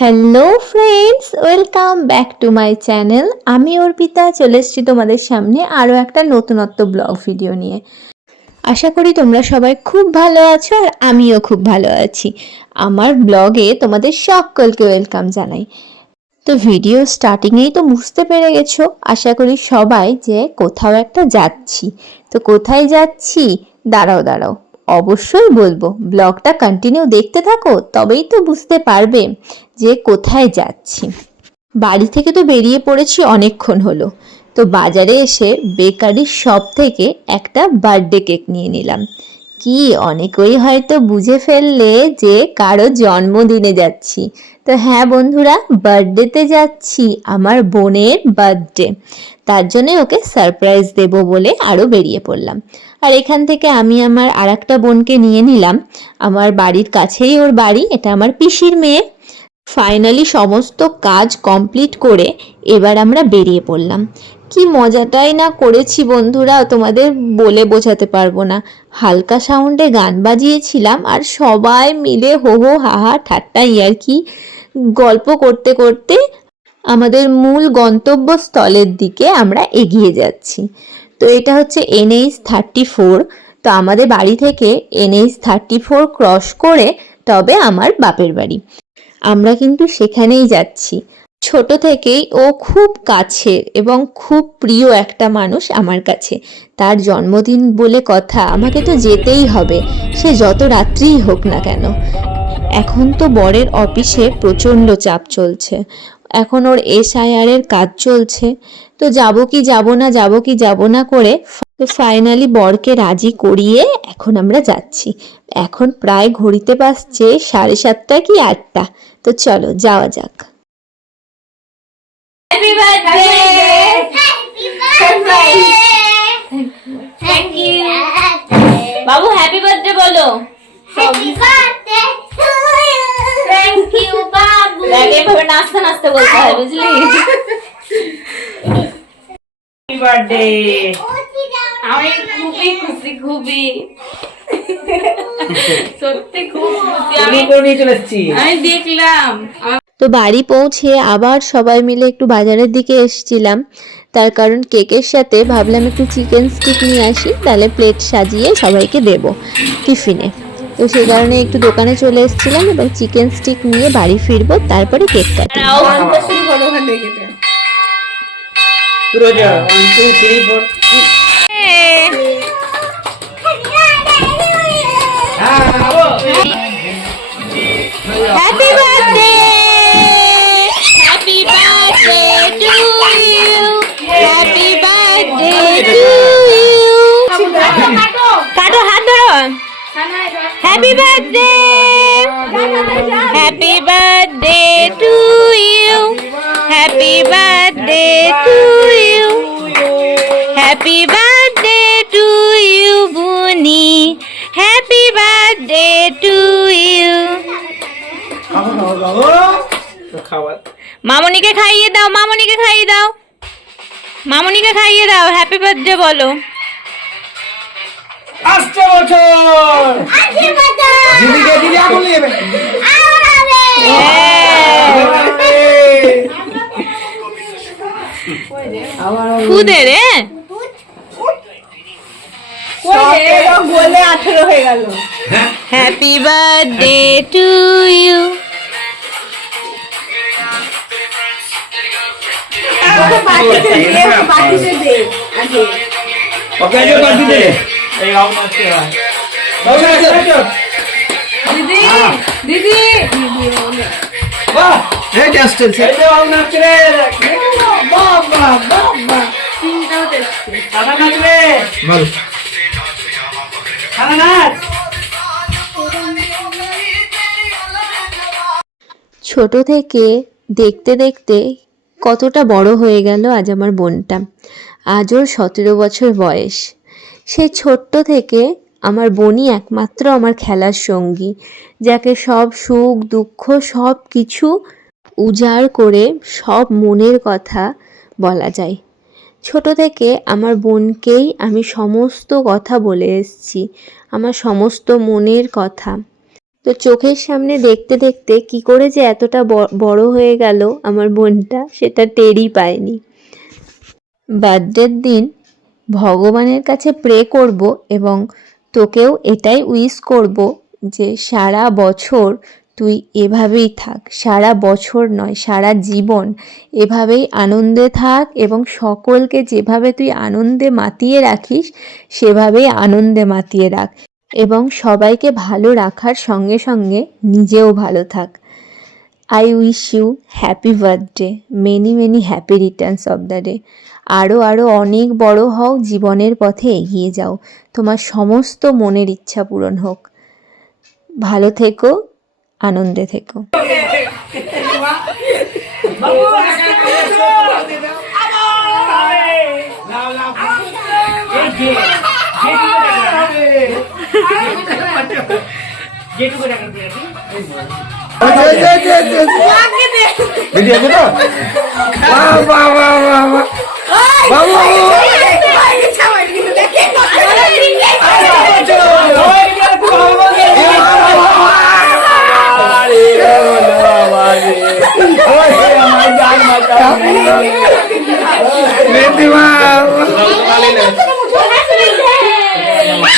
Hello friends welcome back to my channel আমি অর্পিতা, চলে এসেছি তোমাদের সামনে আরও একটা নতুনত্ব ব্লগ ভিডিও নিয়ে। আশা করি তোমরা সবাই খুব ভালো আছো আর আমিও খুব ভালো আছি। আমার ব্লগে তোমাদের সকলকে ওয়েলকাম জানাই। তো ভিডিও স্টার্টিংয়েই তো বুঝতে পেরে গেছো। আশা করি সবাই যে কোথাও একটা যাচ্ছি। তো কোথায় যাচ্ছি? দাঁড়াও দাঁড়াও। অবশ্যই বলব, ব্লগটা কন্টিনিউ দেখতে থাকো, তবেই তো বুঝতে পারবে যে কোথায় যাচ্ছি। বাড়ি থেকে তো বেরিয়ে পড়েছি অনেকক্ষণ হলো। তো বাজারে এসে বেকারির শপ থেকে একটা বার্থডে কেক নিয়ে নিলাম। কি, অনেকেই হয়তো বুঝে ফেললে যে কারও জন্মদিনে যাচ্ছি। তো হ্যাঁ বন্ধুরা বার্থডেতে যাচ্ছি আমার বোনের বার্থডে তার জন্য ওকে সারপ্রাইজ দেব বলে আরও বেরিয়ে পড়লাম। আর এখান থেকে আমি আমার আর একটা বোনকে নিয়ে নিলাম। আমার বাড়ির কাছেই ওর বাড়ি, এটা আমার পিসির মেয়ে। ফাইনালি সমস্ত কাজ কমপ্লিট করে এবার আমরা বেরিয়ে পড়লাম। কি মজাটাই না করেছি বন্ধুরা, তোমাদের বলে বোঝাতে পারব না। হালকা সাউন্ডে গান বাজিয়েছিলাম আর সবাই মিলে হো হো হাহা ঠাট্টা ইয়ার্কি গল্প করতে করতে আমাদের মূল গন্তব্যস্থলের দিকে আমরা এগিয়ে যাচ্ছি। তো এটা হচ্ছে এনএইচ থার্টি ফোর তো আমাদের বাড়ি থেকে এনএইচ থার্টি ফোর ক্রস করে তবে আমার বাপের বাড়ি। আমরা কিন্তু সেখানেই যাচ্ছি। ছোট থেকেই ও খুব কাছে এবং খুব প্রিয় একটা মানুষ আমার কাছে। তার জন্মদিন বলে কথা আমাকে তো যেতেই হবে, সে যত রাত্রিই হোক না কেন। এখন তো বরের অফিসে প্রচণ্ড চাপ চলছে। এখন ওর এসআইআর এর কাজ চলছে। তো যাব কি যাব না যাব কি যাব না করে তো ফাইনালি বরকে রাজি করিয়ে এখন আমরা যাচ্ছি। এখন প্রায় ঘড়িতে পাচ্ছে সাড়ে সাতটা কি আটটা। তো চলো যাওয়া যাক। Happy birthday! Thank you. বাবু হ্যাপি বার্থডে বলো। এভাবে নাচতে নাচতে বলতে হয় বুঝলি? বার্থডে আমি খুবই খুশি খুবই। সত্যি খুব খুশি। আমি দেখলাম। তো বাড়ি পৌঁছে আবার সবাই মিলে একটু বাজারের দিকে এসেছিলাম। তার কারণ কেকের সাথে ভাবলাম একটু চিকেন স্টিক নিয়ে আসি তাহলে প্লেট সাজিয়ে সবাইকে দেব টিফিনে। তো সেই কারণে একটু দোকানে চলে এসেছিলাম এবং চিকেন স্টিক নিয়ে বাড়ি ফিরবো তারপরে কেক কাটি। শুরু যাও ওয়ান টু থ্রি ফোর আবো happy birthday happy birthday to you happy birthday to you কাটো হাত ধরো হ্যাপি বার্থডে হ্যাপি খাবার মামনিকে খাইয়ে দাও মামনিকে খাইয়ে দাও। মামনিকে খাইয়ে দাও হ্যাপি বার্থডে বলো। আসছে বছর. দিদিকে দিদি আগুন নিয়ে যাবে। খুদে রে। হ্যাপি বার্থডে টু ইউ হয় ছোট থেকে দেখতে দেখতে কতটা বড় হয়ে গেল আজ আমার বোনটা। আজ ওর সতেরো বছর বয়স। সে ছোট্ট থেকে আমার বোনই একমাত্র আমার খেলার সঙ্গী, যাকে সব সুখ, দুঃখ, সব কিছু উজাড় করে সব মনের কথা বলা যায়। ছোট থেকে আমার বোনকেই আমি সমস্ত কথা বলে এসেছি, আমার সমস্ত মনের কথা। তো চোখের সামনে দেখতে দেখতে কি করে যে এতটা বড় হয়ে গেল আমার বোনটা, সেটা টেরই পায়নি বার্থডের দিন ভগবানের কাছে প্রে করব এবং তোকেও এটাই উইস করব যে সারা বছর তুই এভাবেই থাক। সারা বছর নয়, সারা জীবন এভাবেই আনন্দে থাক এবং সকলকে যেভাবে তুই আনন্দে মাতিয়ে রাখিস, সেভাবেই আনন্দে মাতিয়ে রাখ। এবং সবাইকে ভালো রাখার সঙ্গে সঙ্গে নিজেও ভালো থাক। I wish you happy birthday many many happy returns of the day আরও আরও অনেক বড় হও জীবনের পথে এগিয়ে যাও। তোমার সমস্ত মনের ইচ্ছা পূরণ হোক। ভালো থেকো আনন্দে থেকো। ভিডিও আছে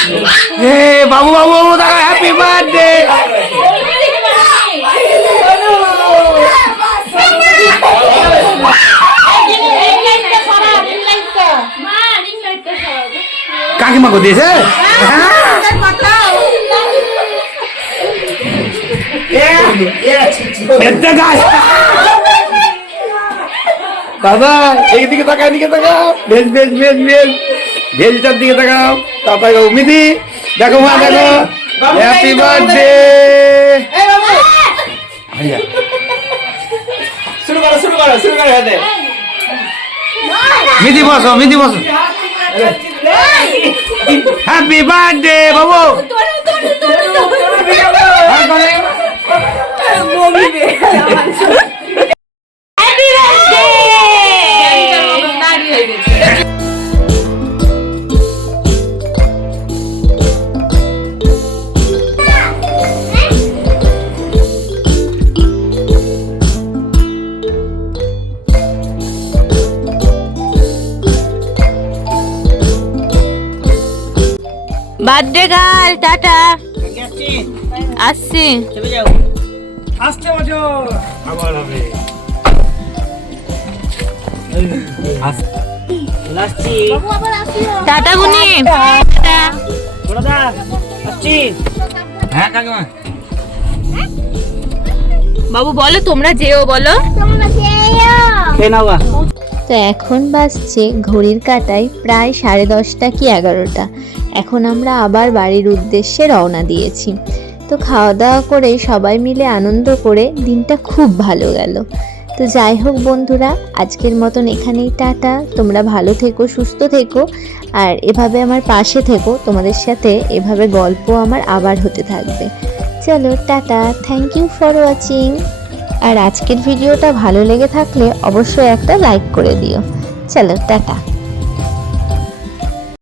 বাবু বাবু বাবু বাবু দেখা হ্যাপি বার্থডে কাকিমাকে দিয়েছে দাদা এইদিকে তাকাও এদিকে তাকাও বেশ বেশ বেশ বেশ ভেলটার দিকে তাকাও তাকাও মিদি দেখো মা দেখো হ্যাপি বার্থডে শুরু করো শুরু করো শুরু করো হাতে মিদি বসো মিদি বসো হ্যাপি বার্থডে বাবু বার্থডে গার্ল টাটা আসছি। আসতে আবার হবে। টাটা গুনি হ্যাঁ বাবু বলো তোমরা যেও বলো। তো এখন বাজছে ঘড়ির কাটায় প্রায় সাড়ে দশটা কি এগারোটা। এখন আমরা আবার বাড়ির উদ্দেশ্যে রওনা দিয়েছি। তো খাওয়া দাওয়া করে সবাই মিলে আনন্দ করে দিনটা খুব ভালো গেল। তো যাই হোক বন্ধুরা, আজকের মতন এখানেই টাটা। তোমরা ভালো থেকো, সুস্থ থেকো। আর এভাবে আমার পাশে থেকো, তোমাদের সাথে এভাবে গল্প আমার আবার হতে থাকবে। চলো, tata. Thank you for watching আর আজকের ভিডিওটা ভালো লেগে থাকলে অবশ্যই একটা লাইক করে দিও। চলো, টাটা।